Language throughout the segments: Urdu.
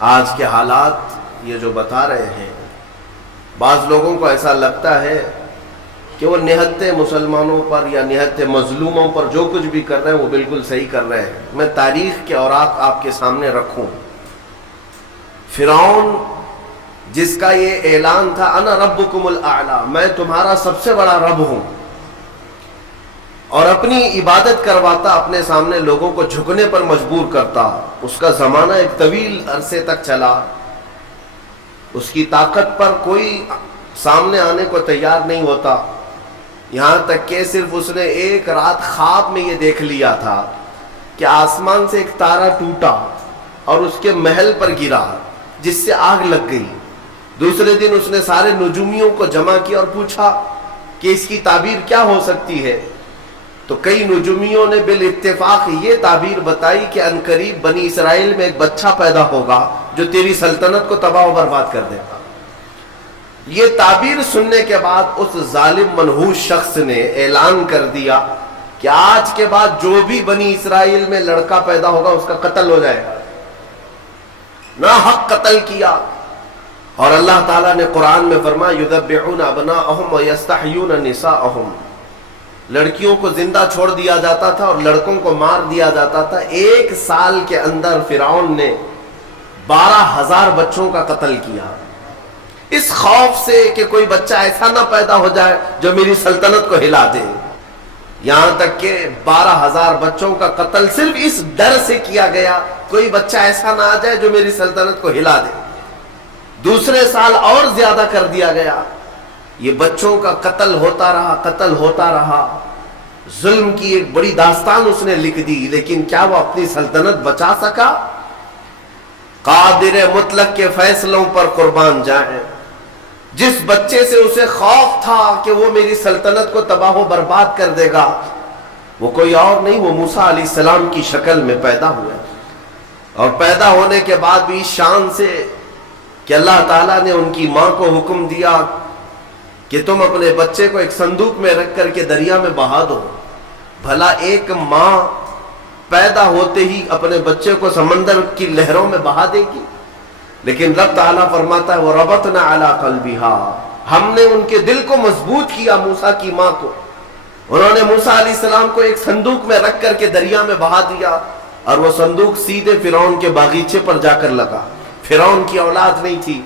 آج کے حالات یہ جو بتا رہے ہیں، بعض لوگوں کو ایسا لگتا ہے کہ وہ نہتے مسلمانوں پر یا نہتے مظلوموں پر جو کچھ بھی کر رہے ہیں وہ بالکل صحیح کر رہے ہیں۔ میں تاریخ کے اوراق آپ کے سامنے رکھوں۔ فرعون جس کا یہ اعلان تھا انا ربکم الاعلی، میں تمہارا سب سے بڑا رب ہوں، اور اپنی عبادت کرواتا، اپنے سامنے لوگوں کو جھکنے پر مجبور کرتا، اس کا زمانہ ایک طویل عرصے تک چلا، اس کی طاقت پر کوئی سامنے آنے کو تیار نہیں ہوتا، یہاں تک کہ صرف اس نے ایک رات خواب میں یہ دیکھ لیا تھا کہ آسمان سے ایک تارا ٹوٹا اور اس کے محل پر گرا جس سے آگ لگ گئی۔ دوسرے دن اس نے سارے نجومیوں کو جمع کیا اور پوچھا کہ اس کی تعبیر کیا ہو سکتی ہے، تو کئی نجومیوں نے بالاتفاق یہ تعبیر بتائی کہ عنقریب بنی اسرائیل میں ایک بچہ پیدا ہوگا جو تیری سلطنت کو تباہ و برباد کر دے گا۔ یہ تعبیر سننے کے بعد اس ظالم منحوس شخص نے اعلان کر دیا کہ آج کے بعد جو بھی بنی اسرائیل میں لڑکا پیدا ہوگا اس کا قتل ہو جائے گا۔ ناحق قتل کیا، اور اللہ تعالیٰ نے قرآن میں فرمایا یذبحون ابناءہم ویستحیون نساءہم، لڑکیوں کو زندہ چھوڑ دیا جاتا تھا اور لڑکوں کو مار دیا جاتا تھا۔ ایک سال کے اندر فرعون نے 12,000 بچوں کا قتل کیا، اس خوف سے کہ کوئی بچہ ایسا نہ پیدا ہو جائے جو میری سلطنت کو ہلا دے، یہاں تک کہ 12,000 بچوں کا قتل صرف اس ڈر سے کیا گیا کوئی بچہ ایسا نہ آ جائے جو میری سلطنت کو ہلا دے۔ دوسرے سال اور زیادہ کر دیا گیا، یہ بچوں کا قتل ہوتا رہا، ظلم کی ایک بڑی داستان اس نے لکھ دی، لیکن کیا وہ اپنی سلطنت بچا سکا؟ قادر مطلق کے فیصلوں پر قربان جائیں، جس بچے سے اسے خوف تھا کہ وہ میری سلطنت کو تباہ و برباد کر دے گا، وہ کوئی اور نہیں، وہ موسیٰ علیہ السلام کی شکل میں پیدا ہوا، اور پیدا ہونے کے بعد بھی اس شان سے کہ اللہ تعالیٰ نے ان کی ماں کو حکم دیا کہ تم اپنے بچے کو ایک صندوق میں رکھ کر کے دریا میں بہا دو۔ بھلا ایک ماں پیدا ہوتے ہی اپنے بچے کو سمندر کی لہروں میں بہا دے گی؟ لیکن رب تعالیٰ فرماتا ہے وَرَبَطْنَا عَلَىٰ قَلْبِهَا، ہم نے ان کے دل کو مضبوط کیا، موسیٰ کی ماں کو۔ انہوں نے موسیٰ علیہ السلام کو ایک صندوق میں رکھ کر کے دریا میں بہا دیا، اور وہ صندوق سیدھے فرعون کے باغیچے پر جا کر لگا۔ فرعون کی اولاد نہیں تھی،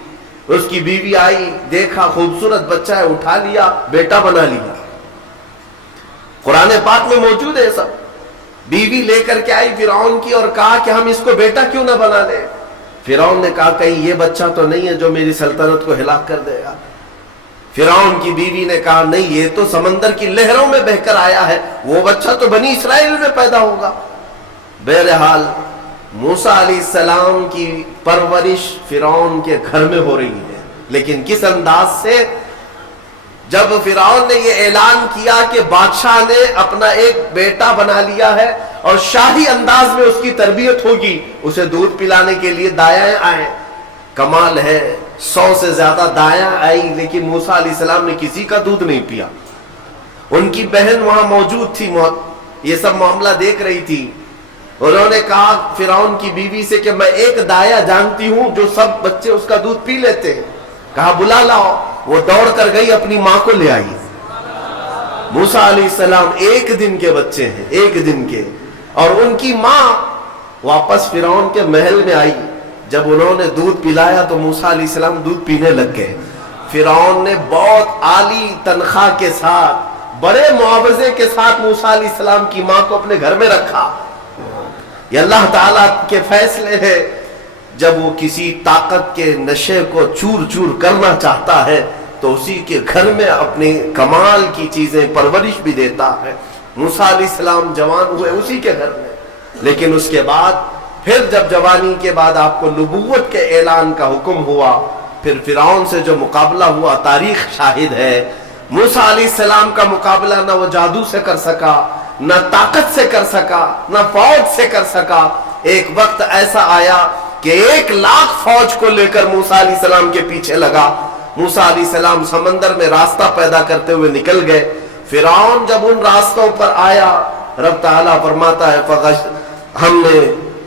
اس کی بیوی آئی، دیکھا خوبصورت بچہ ہے، اٹھا لیا، بیٹا بنا لیا۔ قرآن پاک میں موجود ہے سب۔ بیوی لے کر کے آئی فرعون کی اور کہا کہ ہم اس کو بیٹا کیوں نہ بنا لیں؟ فرعون نے کہا کہیں یہ بچہ تو نہیں ہے جو میری سلطنت کو ہلاک کر دے گا۔ فرعون کی بیوی نے کہا نہیں، یہ تو سمندر کی لہروں میں بہہ کر آیا ہے، وہ بچہ تو بنی اسرائیل میں پیدا ہوگا۔ بہرحال موسیٰ علیہ السلام کی پرورش فرعون کے گھر میں ہو رہی ہے، لیکن کس انداز سے؟ جب فرعون نے یہ اعلان کیا کہ بادشاہ نے اپنا ایک بیٹا بنا لیا ہے اور شاہی انداز میں اس کی تربیت ہوگی، اسے دودھ پلانے کے لیے دایاں آئے، کمال ہے 100 سے زیادہ دایاں آئی، لیکن موسیٰ علیہ السلام نے کسی کا دودھ نہیں پیا۔ ان کی بہن وہاں موجود تھی، یہ سب معاملہ دیکھ رہی تھی۔ انہوں نے کہا فرعون کی بیوی سے کہ میں ایک دایا جانتی ہوں جو سب بچے اس کا دودھ پی لیتے ہیں، کہا بلا لاؤ۔ وہ دوڑ کر گئی، اپنی ماں کو لے آئی۔ موسیٰ علیہ السلام ایک دن کے بچے ہیں، ایک دن کے، اور ان کی ماں واپس فرعون کے محل میں آئی۔ جب انہوں نے دودھ پلایا تو موسیٰ علیہ السلام دودھ پینے لگ گئے۔ فرعون نے بہت عالی تنخواہ کے ساتھ، بڑے معاوضے کے ساتھ موسیٰ علیہ السلام کی ماں کو اپنے گھر میں رکھا۔ یہ اللہ تعالیٰ کے فیصلے ہیں، جب وہ کسی طاقت کے نشے کو چور چور کرنا چاہتا ہے تو اسی کے گھر میں اپنی کمال کی چیزیں پرورش بھی دیتا ہے۔ موسیٰ علیہ السلام جوان ہوئے اسی کے گھر میں، لیکن اس کے بعد پھر جب جوانی کے بعد آپ کو نبوت کے اعلان کا حکم ہوا، پھر فرعون سے جو مقابلہ ہوا تاریخ شاہد ہے۔ موسیٰ علیہ السلام کا مقابلہ نہ وہ جادو سے کر سکا، نہ طاقت سے کر سکا، نہ فوج سے کر سکا۔ ایک وقت ایسا آیا کہ 1,00,000 فوج کو لے کر موسیٰ علیہ السلام کے پیچھے لگا۔ موسیٰ علیہ السلام سمندر میں راستہ پیدا کرتے ہوئے نکل گئے۔ فرعون جب ان راستوں پر آیا، رب تعالیٰ فرماتا ہے ہم نے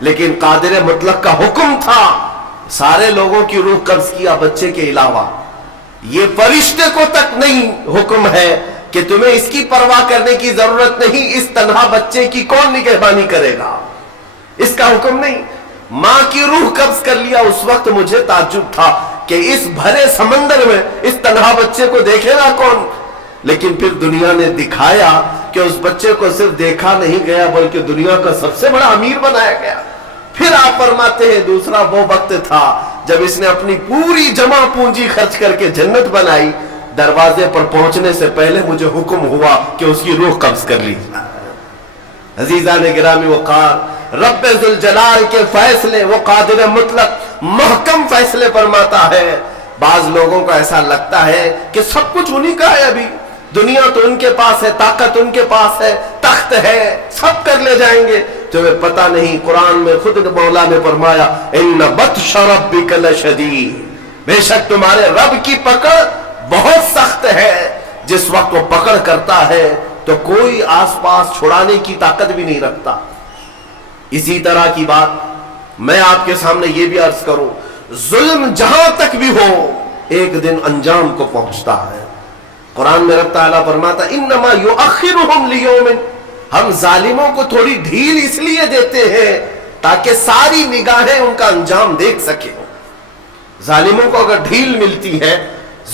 لیکن قادر مطلق کا حکم تھا سارے لوگوں کی روح قبض کیا بچے کے علاوہ. یہ فرشتے کو تک نہیں حکم ہے کہ تمہیں اس کی پرواہ کرنے کی ضرورت نہیں, اس تنہا بچے کی کون نگہبانی کرے گا, اس کا حکم نہیں. ماں کی روح قبض کر لیا. اس وقت مجھے تعجب تھا کہ اس بھرے سمندر میں اس تنہا بچے کو دیکھے گا کون. لیکن پھر دنیا نے دکھایا کہ اس بچے کو صرف دیکھا نہیں گیا بلکہ دنیا کا سب سے بڑا امیر بنایا گیا. پھر آپ فرماتے ہیں دوسرا وہ وقت تھا جب اس نے اپنی پوری جمع پونجی خرچ کر کے جنت بنائی. دروازے پر پہنچنے سے پہلے مجھے حکم ہوا کہ اس کی روح قبض کر لی. عزیزان گرامی وقار, رب ذوالجلال کے فیصلے, وہ قادر مطلق محکم فیصلے فرماتا ہے. بعض لوگوں کو ایسا لگتا ہے کہ سب کچھ انہی کا ہے, ابھی دنیا تو ان کے پاس ہے, طاقت ان کے پاس ہے, تخت ہے, سب کر لے جائیں گے. تمہیں پتہ نہیں, قرآن میں خود مولا نے فرمایا ان بطش ربک لشدید, بے شک تمہارے رب کی پکڑ بہت سخت ہے. جس وقت وہ پکڑ کرتا ہے تو کوئی آس پاس چھڑانے کی طاقت بھی نہیں رکھتا. اسی طرح کی بات میں آپ کے سامنے یہ بھی عرض کروں, ظلم جہاں تک بھی ہو ایک دن انجام کو پہنچتا ہے. قرآن میں رب تعالیٰ فرماتا انما یؤخرہم لیوم, ہم ظالموں کو تھوڑی ڈھیل اس لیے دیتے ہیں تاکہ ساری نگاہیں ان کا انجام دیکھ سکیں. ظالموں کو اگر ڈھیل ملتی ہے,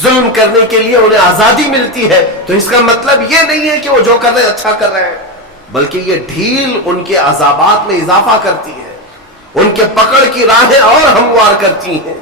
ظلم کرنے کے لیے انہیں آزادی ملتی ہے, تو اس کا مطلب یہ نہیں ہے کہ وہ جو کر رہے ہیں اچھا کر رہے ہیں, بلکہ یہ ڈھیل ان کے عذابات میں اضافہ کرتی ہے, ان کے پکڑ کی راہیں اور ہموار کرتی ہیں.